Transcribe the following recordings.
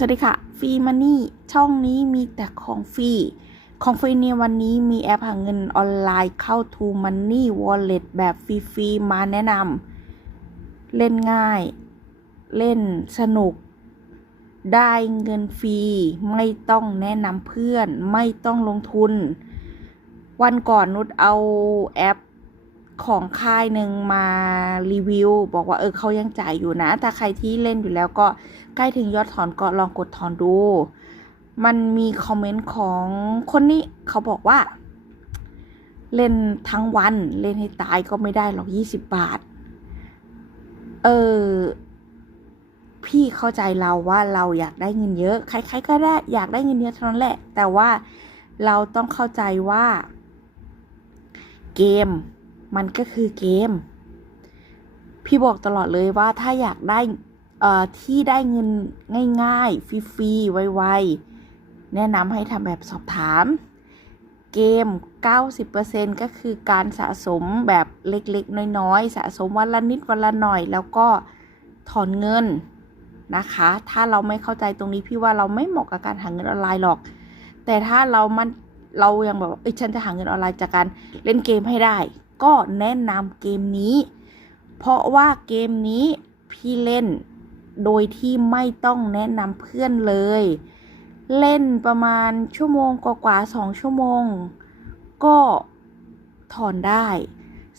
สวัสดีค่ะฟรีมันนี่ช่องนี้มีแต่ของฟรี ของฟรีในวันนี้มีแอปหาเงินออนไลน์เข้า To Money Wallet แบบฟรีๆมาแนะนำเล่นง่าย เล่นสนุก ได้เงินฟรี ไม่ต้องแนะนำเพื่อน ไม่ต้องลงทุน วันก่อนนุชเอาแอป ของค่ายหนึ่งมารีวิว บอกว่าเออเขายังจ่ายอยู่นะ แต่ใครที่เล่นอยู่แล้วก็ใกล้ถึงยอดถอนก็ลองกดถอนดู มันมีคอมเมนต์ของคนนี้เขาบอกว่า เล่นทั้งวันเล่นให้ตายก็ไม่ได้หรอกยี่สิบบาท เออพี่เข้าใจเราว่าเราอยากได้เงินเยอะ ใครๆก็ได้อยากได้เงินเยอะเท่านั้นแหละ แต่ว่าเราต้องเข้าใจว่า เกม มันก็คือเกม พี่บอกตลอดเลยว่าถ้าอยากได้ที่ได้เงินง่ายๆ ฟรีๆ ไวๆ แนะนำให้ทำแบบสอบถาม เกม 90%ก็คือการสะสมแบบเล็กๆ น้อยๆ สะสมวันละนิดวันละหน่อย แล้วก็ถอนเงินนะคะ ถ้าเราไม่เข้าใจตรงนี้พี่ว่าเราไม่เหมาะกับการหาเงินออนไลน์หรอก แต่ถ้าเรามันเรายังแบบเอ้ยฉันจะหาเงินออนไลน์จากการเล่นเกมให้ได้ ก็แนะนำเกมนี้ เพราะว่าเกมนี้พี่เล่นโดยที่ไม่ต้องแนะนำเพื่อนเลย เล่นประมาณชั่วโมงกว่าๆสองชั่วโมง ก็ถอนได้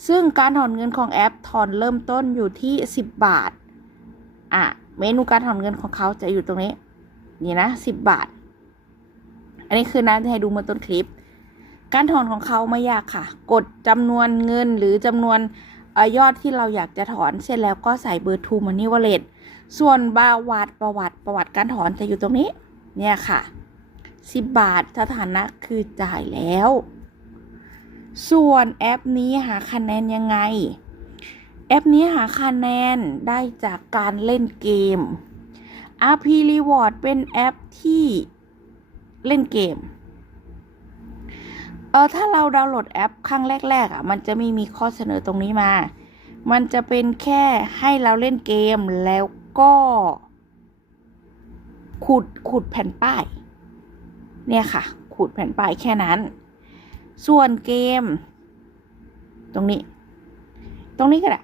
ซึ่งการถอนเงินของแอปถอนเริ่มต้นอยู่ที่ 10 บาท อะ เมนูการถอนเงินของเขาจะอยู่ตรงนี้ นี่นะ 10 บาท อันนี้คือนะที่ให้ดูเมื่อต้นคลิป การถอนของเขาไม่ยากค่ะ กดจำนวนเงินหรือจำนวนอยอดที่เราอยากจะถอนเสร็จแล้วก็ใส่เบอร์ True Money Wallet ส่วนประวัติประวัติประวัติการถอนจะอยู่ตรงนี้ เนี่ยค่ะ 10 บาทสถานะคือจ่ายแล้ว ส่วนแอปนี้หาคะแนนยังไง แอปนี้หาคะแนนได้จากการเล่นเกม RP Reward เป็นแอปที่เล่นเกม เออถ้าเราดาวน์โหลดแอปครั้งแรก ๆ อะ มันจะไม่มีข้อเสนอตรงนี้มา มันจะเป็นแค่ให้เราเล่นเกมแล้วก็ ขุดขุดแผ่นป้าย เนี่ยค่ะ ขุดแผ่นป้ายแค่นั้น ส่วนเกม ตรงนี้ ตรงนี้ก็ได้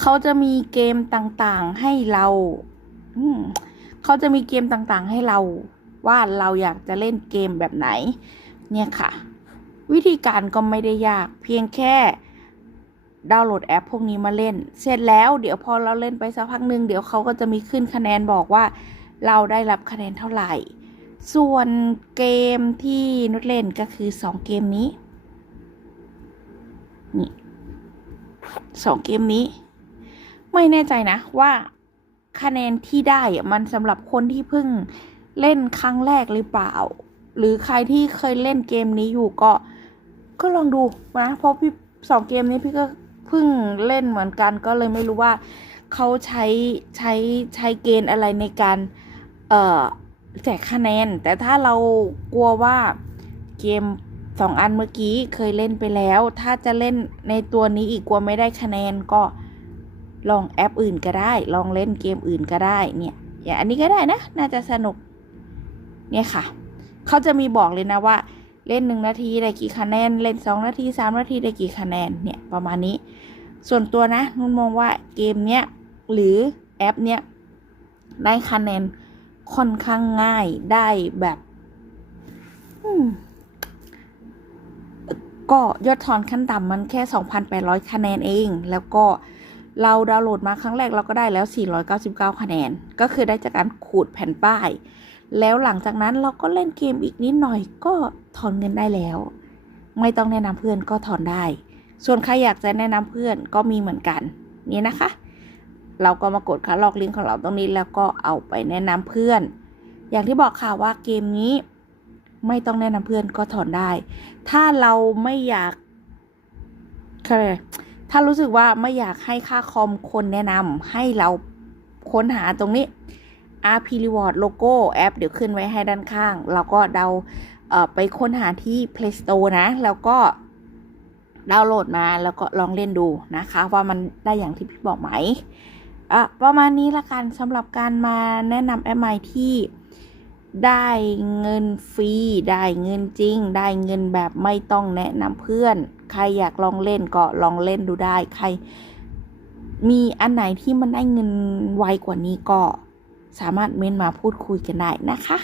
เขาจะมีเกมต่างๆให้เราเขาจะมีเกมต่างๆให้เรา ว่าเราอยากจะเล่นเกมแบบไหน เนี่ยค่ะ วิธีการก็ไม่ได้ยากเพียงแค่ดาวน์โหลดแอปพวกนี้มาเล่น เสร็จแล้วเดี๋ยวพอเราเล่นไปสักพักหนึ่งเดี๋ยวเขาก็จะมีขึ้นคะแนนบอกว่า เราได้รับคะแนนเท่าไหร่ ส่วนเกมที่นุชเล่นก็คือสองเกมนี้ นี่สองเกมนี้ ไม่แน่ใจนะว่าคะแนนที่ได้มันสำหรับคนที่เพิ่ง เล่นครั้งแรกหรือเปล่า หรือใครที่เคยเล่นเกมนี้อยู่ก็ ก็ลองดูนะเพราะพี่สองเกมนี้พี่ก็เพิ่งเล่นเหมือนกันก็เลยไม่รู้ว่าเขาใช้ใช้ใช้เกณฑ์อะไรในการเอ่อแจกคะแนน แต่ถ้าเรากลัวว่าเกมสองอันเมื่อกี้เคยเล่นไปแล้ว ถ้าจะเล่นในตัวนี้อีกกลัวไม่ได้คะแนนก็ลองแอปอื่นก็ได้ ลองเล่นเกมอื่นก็ได้เนี่ย อย่างอันนี้ก็ได้นะ น่าจะสนุก เนี่ยค่ะ เขาจะมีบอกเลยนะว่า เล่นหนึ่งนาทีได้กี่คะแนน เล่นสองนาทีสามนาทีได้กี่คะแนน เนี่ยประมาณนี้ ส่วนตัวนะนุ่นมองว่าเกมเนี้ยหรือแอปเนี้ยได้คะแนนค่อนข้างง่ายได้แบบก็ยอดถอนขั้นต่ำมันแค่ 2,800 คะแนนเอง แล้วก็เราดาวน์โหลดมาครั้งแรกเราก็ได้แล้ว 499 คะแนน ก็คือได้จากการขูดแผ่นป้าย แล้วหลังจากนั้นเราก็เล่นเกมอีกนิดหน่อยก็ถอนเงินได้แล้ว ไม่ต้องแนะนำเพื่อนก็ถอนได้ ส่วนใครอยากจะแนะนำเพื่อนก็มีเหมือนกัน นี่นะคะ เราก็มากดคัดลอกลิงก์ของเราตรงนี้แล้วก็เอาไปแนะนำเพื่อน อย่างที่บอกค่ะว่าเกมนี้ไม่ต้องแนะนำเพื่อนก็ถอนได้ ถ้าเราไม่อยากเขาเรียกอะไรถ้ารู้สึกว่าไม่อยากให้ค่าคอมคนแนะนำให้เราค้นหาตรงนี้ RP Reward โลโก้แอป เดี๋ยวขึ้นไว้ให้ด้านข้าง เราก็เดาเอ่อไปค้นหาที่ Play Store นะ แล้วก็ดาวน์โหลดมาแล้วก็ลองเล่นดูนะคะ ว่ามันได้อย่างที่พี่บอกไหมอะประมาณนี้ละกันสำหรับการมาแนะนำแอปใหม่ที่ได้เงินฟรี ได้เงินจริง ได้เงินแบบไม่ต้องแนะนำเพื่อน ใครอยากลองเล่นก็ลองเล่นดูได้ ใครมีอันไหนที่มันได้เงินไวกว่านี้ก็ สามารถเม้นมาพูดคุยกันได้นะคะ